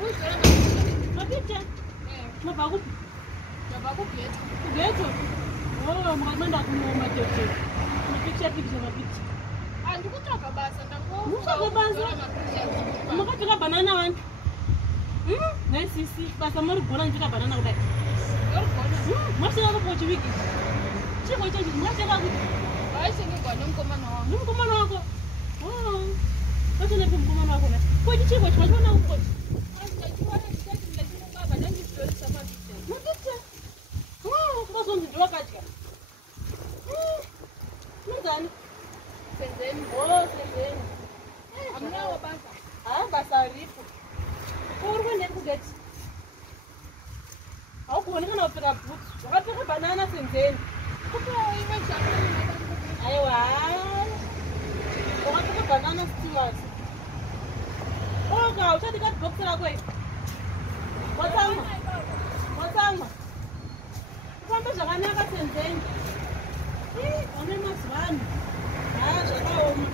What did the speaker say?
Mapite? Mabaku? Mabaku geto. Geto? Oh, mwakwenda kunoma tete. Mapite mapite. Ndikutsvaga basa ndakutsvaga basa. Makatsvaka banana wani? Naisisi basa muri gona nchika banana kudai. Mwasvika kupo chiviki. Chiko ichochi mwasvika kuti aisengegwa nomukomana wako. Nomukomana wako? Oh. Wachona ipo mukomana wako na. Koji chiko chwachona uko. Ukazonzi ndiwakadya. Munzani? Senzeni. Oh, senzeni. Amunawo basa. Basa ripo. Uri kuenda kugeti? Haukuonekana wapfeka bhutsu. Wakapfeka banana senzeni. Aiwa. Wakapfeka banana steamers. Oka, uchati kadhibhokisi rako iri. Watsamwa. Kufamba zvakanaka senzeni. Vane mazuva ano. Zvakaoma.